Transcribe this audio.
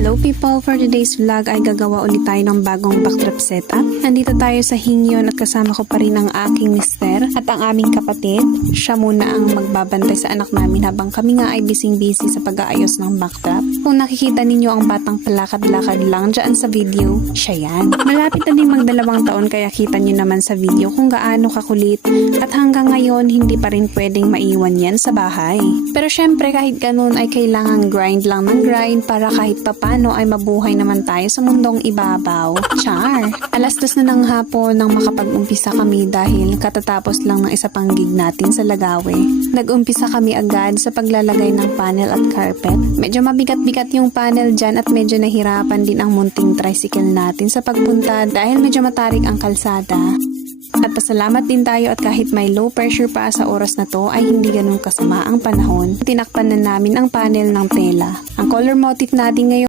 Hello people! For today's vlog ay gagawa ulit tayo ng bagong backdrop setup. Nandito tayo sa Hingyon at kasama ko pa rin ang aking mister at ang aming kapatid. Siya muna ang magbabantay sa anak namin habang kami nga ay busy sa pag-aayos ng backdrop. Kung nakikita ninyo ang batang palakad-lakad lang dyan sa video, siya yan. Malapit na din mag-2 taon kaya kita nyo naman sa video kung gaano kakulit at hanggang ngayon hindi pa rin pwedeng maiwan yan sa bahay. Pero syempre kahit ganun ay kailangan grind lang ng grind para kahit papano ay mabuhay naman tayo sa mundong ibabaw. Char! Alas 2 na ng hapon nang makapag-umpisa kami dahil katatapos lang ng isa pang gig natin sa Lagawe. Nag-umpisa kami agad sa paglalagay ng panel at carpet. Medyo mabigat-bigat yung panel dyan at medyo nahirapan din ang munting tricycle natin sa pagpunta dahil medyo matarik ang kalsada. At pasalamat din tayo at kahit may low pressure pa sa oras na to ay hindi ganun kasama ang panahon. Tinakpan na namin ang panel ng tela. Ang color motif natin ngayon